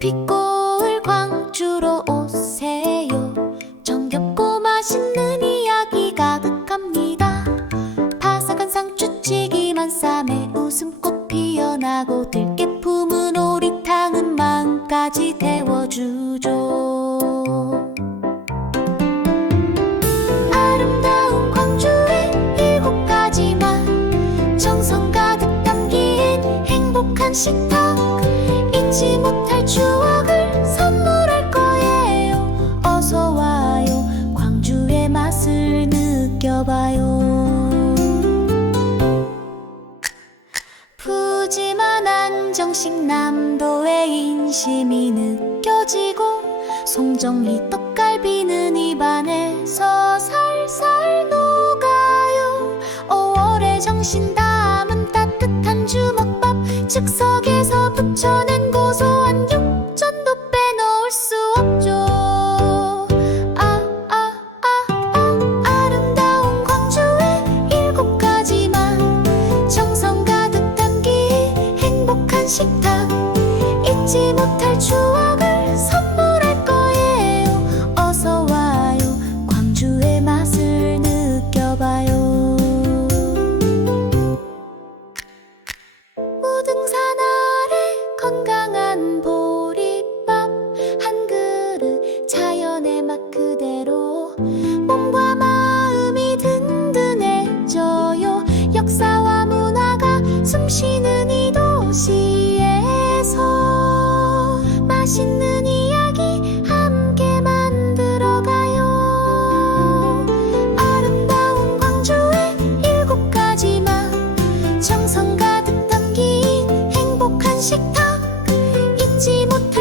빛골 광주로 마음까지 태워주죠. 아름다운 광주의 일곱 가지 맛 정성 가득 담긴 행복한 식탁. 잊지 못할 추억을 선물할 거예요. 어서 와요. 광주의 맛을 느껴봐요 한 안정식 남도의 인심이 느껴지고 송정리 떡갈비는 입안에서 살살 녹아요. 5월의 정신 담은 따뜻한 주먹밥 즉석에서 부쳐낸 고소한 식탁 잊지 못할 추억을 선물할 거예요. 어서 와요. 광주의 맛을 느껴봐요. 우등산 아래 건강한 보리밥 한 그릇 자연의 맛 그대로 몸과 마음이 든든해져요. 역사와 문화가 숨쉬 한 식탁 잊지 못할